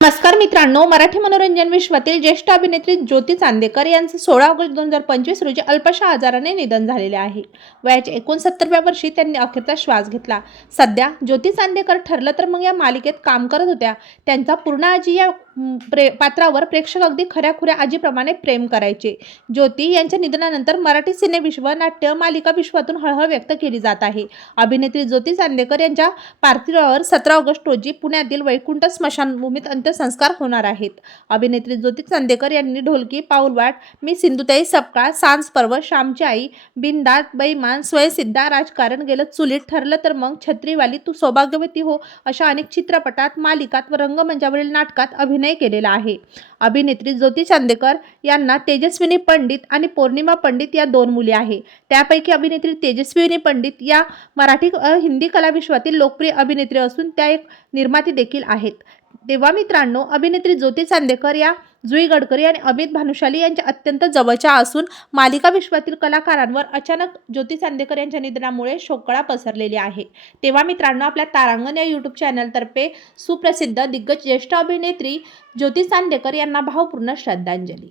नमस्कार मित्रांनो मराठी मनोरंजन विश्वातील ज्येष्ठ अभिनेत्री ज्योती चांदेकर यांचं सोळा ऑगस्ट दोन हजार पंचवीस रोजी अल्पशा आजाराने निधन झालेले आहे. वयाच्या एकोणसत्तरव्या वर्षी त्यांनी अखेरचा श्वास घेतला. सध्या ज्योती चांदेकर ठरलं तर मग या मालिकेत काम करत होत्या. त्यांचा पूर्ण आजी या प्रे पात्रावर प्रेक्षक अगदी खऱ्याखुऱ्या आजीप्रमाणे प्रेम करायचे. ज्योती यांच्या निधनानंतर मराठी सिनेविश्व नाट्य मालिका विश्वातून हळहळ व्यक्त केली जात आहे. अभिनेत्री ज्योती चांदेकर यांच्या पार्थिवावर सतरा ऑगस्ट रोजी पुण्यातील वैकुंठ स्मशानभूमीत अंत्यसंस्कार होणार आहेत. अभिनेत्री ज्योती चांदेकर यांनी ढोलकी पाऊलवाट मी सिंधुताई सपकाळ सांज पर्व श्यामची आई बिनदात बैमान स्वयंसिद्धा राजकारण गेलं चुलीत ठरलं तर मग छत्रीवाली तू सौभाग्यवती हो अशा अनेक चित्रपटात मालिकात व रंगमंचावरील नाटकात अभिनय केलेला आहे. अभिनेत्री ज्योती चांदेकर यांना तेजस्विनी पंडित आणि पौर्णिमा पंडित या दोन मुली आहे. त्यापैकी अभिनेत्री तेजस्विनी पंडित या मराठी हिंदी कलाविश्वातील लोकप्रिय अभिनेत्री असून त्या एक निर्माती देखील आहेत. तेव्हा मित्रांनो अभिनेत्री ज्योती चांदेकर या जुई गडकरी आणि अमित भानुशाली यांच्या अत्यंत जवळच्या असून मालिका विश्वातील कलाकारांवर अचानक ज्योती चांदेकर यांच्या निधनामुळे शोकळा पसरलेली आहे. तेव्हा मित्रांनो आपल्या तारांगण या यूट्यूब चॅनलतर्फे सुप्रसिद्ध दिग्गज ज्येष्ठ अभिनेत्री ज्योती चांदेकर यांना भावपूर्ण श्रद्धांजली.